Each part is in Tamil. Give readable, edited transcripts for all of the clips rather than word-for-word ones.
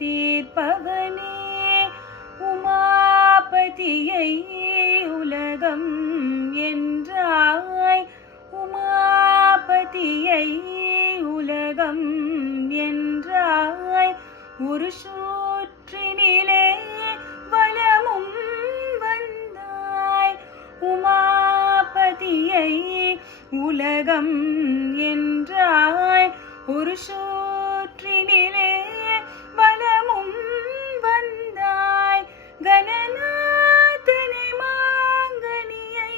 தீர்ப்பவனே உமாபதியை உலகம் என்றாய் உமாபதியை உலகம் என்றாய் ஒரு சூற்றினிலே வலமும் வந்தாய் உமாபதியை உலகம் என்றாய் ஒரு சூற்றினிலே வலமும் வந்தாய் கணநாதனை மாங்கனியை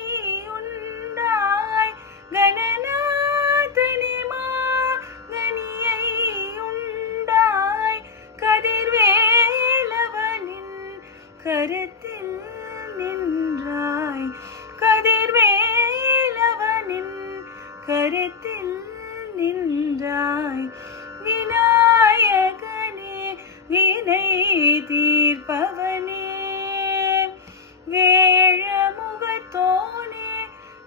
உண்டாய் கணநாதனை மாங்கனியை உண்டாய் கதிர்வேலவனின் கருத்தில் நின்றாய் கதிர்வேலவனின் கருத்தில் நின்றாய் விநாயகனே வினை தீர்ப்பவனே வேழமுகத்தோனே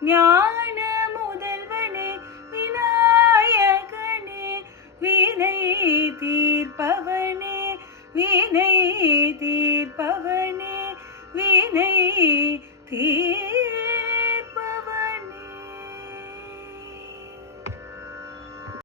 ஞான முதல்வனே விநாயகனே வினை தீர்ப்பவனே வினை தீர்ப்பவனே வினை தீர்